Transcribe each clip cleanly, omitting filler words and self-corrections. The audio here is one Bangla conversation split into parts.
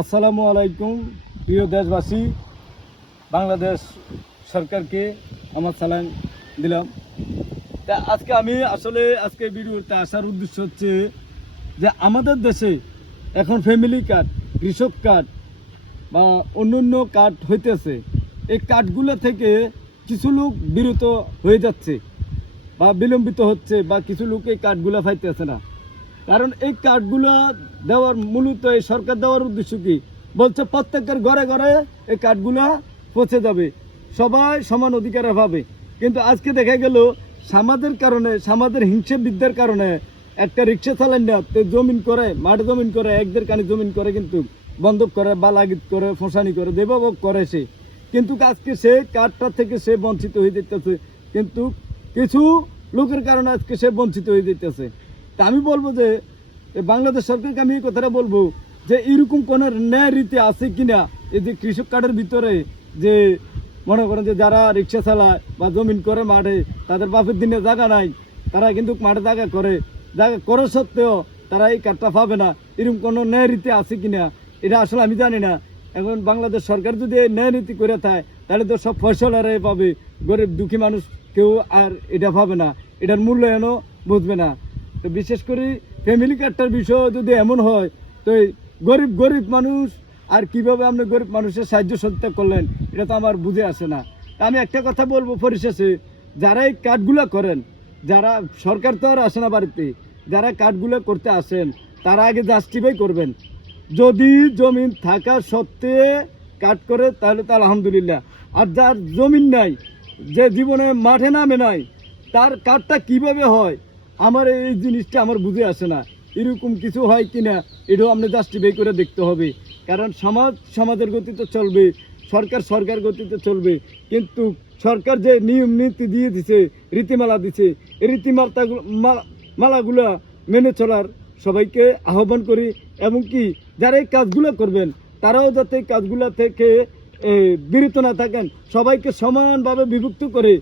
আসসালামু আলাইকুম প্রিয় দেশবাসী, বাংলাদেশ সরকারকে আমার সালাম দিলাম। তা আজকে আমি আজকে ভিডিওতে আসার উদ্দেশ্য হচ্ছে যে আমাদের দেশে এখন ফ্যামিলি কার্ড, কৃষক কার্ড বা অন্য কার্ড হইতেছে। এই কার্ডগুলো থেকে কিছু লোক বিরত হয়ে যাচ্ছে বা বিলম্বিত হচ্ছে, বা কিছু লোক এই কার্ডগুলো পাইতেছে না। কারণ এই কার্ডগুলো দেওয়ার মূলত এই সরকার দেওয়ার উদ্দেশ্য কি বলছে, প্রত্যেকের ঘরে ঘরে এই কার্ডগুলো পৌঁছে যাবে, সবাই সমান অধিকার পাবে। কিন্তু আজকে দেখা গেল সমাজের কারণে, সমাজের হিংসা বিদ্যার কারণে একটা রিক্সা চালান না জমিন করে, মাঠ জমিন করে, একদের কানে জমিন করে, কিন্তু বন্ধক করে বা লাগিত করে, ফোঁসানি করে, দেবভোগ করে সে। কিন্তু আজকে সে কার্ডটা থেকে সে বঞ্চিত হয়ে যেতেছে, কিন্তু কিছু লোকের কারণে আজকে সে বঞ্চিত হয়ে যেতেছে। তা আমি বলবো যে বাংলাদেশ সরকারকে আমি এই কথাটা বলবো যে এরকম কোন ন্যায় রীতি আছে কিনা, এই যে কৃষক কার্ডের ভিতরে যে মনে করেন যে যারা রিক্সা চালায় বা জমিন করে মাঠে, তাদের বাপের দিনে জায়গা নাই, তারা কিন্তু মাঠে জায়গা করে সত্ত্বেও তারা এই কার্ডটা পাবে না, এরকম কোনো ন্যায় রীতি আছে কিনা এটা আসলে আমি জানি না। এখন বাংলাদেশ সরকার যদি এই ন্যায় নীতি করে থাকে তাহলে তো সব ফসলারাই পাবে, গরিব দুঃখী মানুষ কেউ আর এটা পাবে না, এটার মূল্যায়নও বুঝবে না। তো বিশেষ করে ফ্যামিলি কার্ডটার বিষয় যদি এমন হয়, তো গরিব মানুষ আর কিভাবে আপনি গরিব মানুষের সাহায্য সত্তা করলেন, এটা তো আমার বুঝে আসে না। আমি একটা কথা বলবো পরিশেষে, যারা এই কার্ডগুলো করেন, যারা সরকার তো আর আসে না বাড়িতে, যারা কার্ডগুলো করতে আসেন তারা আগে জাস্টিফাই করবেন। যদি জমিন থাকা সত্ত্বে কার্ড করে তাহলে তো আলহামদুলিল্লাহ, আর যার জমিন নাই, যে জীবনে মাঠে নামে নাই, তার কার্ডটা কিভাবে হয় আমার এই জিনিসটা আমার বুঝে আসে না। এরকম কিছু হয় কিনা এটাও আপনি জাস্টিফাই করে দেখতে হবে। কারণ সমাজের গতিতে চলবে, সরকার গতিতে চলবে, কিন্তু সরকার যে নিয়ম নীতি দিয়ে দিছে, রীতিমালা দিছে, এই মালাগুলা মেনে চলার সবাইকে আহ্বান করি। এবং কি যারা এই কাজগুলো করবেন তারাও যাতে এই কাজগুলো থেকে বিরত না থাকেন, সবাইকে সমানভাবে বিভক্ত করে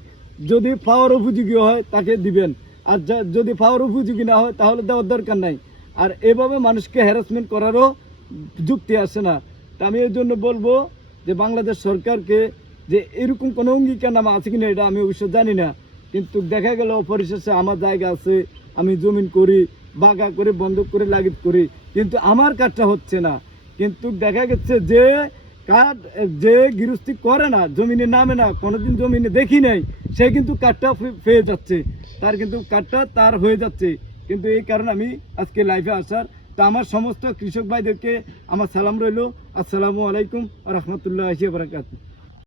যদি পাওয়ার উপযোগী হয় তাকে দিবেন, আর যদি পাওয়ার উপযোগী না হয় তাহলে দেওয়ার দরকার নাই। আর এভাবে মানুষকে হ্যারাসমেন্ট করারও যুক্তি আসে না। তা আমি এর জন্য বলবো যে বাংলাদেশ সরকারকে যে এরকম কোনো অঙ্গীকারনামা আছে কিনা এটা আমি অবশ্য জানি না, কিন্তু দেখা গেল পরিশেষে আমার জায়গা আছে, আমি জমিন করি, বাগা করে, বন্ধক করে, লাগিত করি, কিন্তু আমার কাজটা হচ্ছে না। কিন্তু দেখা গেছে যে কার্ড যে গৃহস্থী করে না, জমিনে নামে না, কোনোদিন জমিনে দেখি নাই, সে কিন্তু কার্ডটা পেয়ে যাচ্ছে, তার কিন্তু কার্ডটা তার হয়ে যাচ্ছে। কিন্তু এই কারণে আমি আজকে লাইভে আসার। তো আমার সমস্ত কৃষক ভাইদেরকে আমার সালাম রইল। আসসালামু আলাইকুম ওয়া রাহমাতুল্লাহি ওয়া বারাকাতুহু।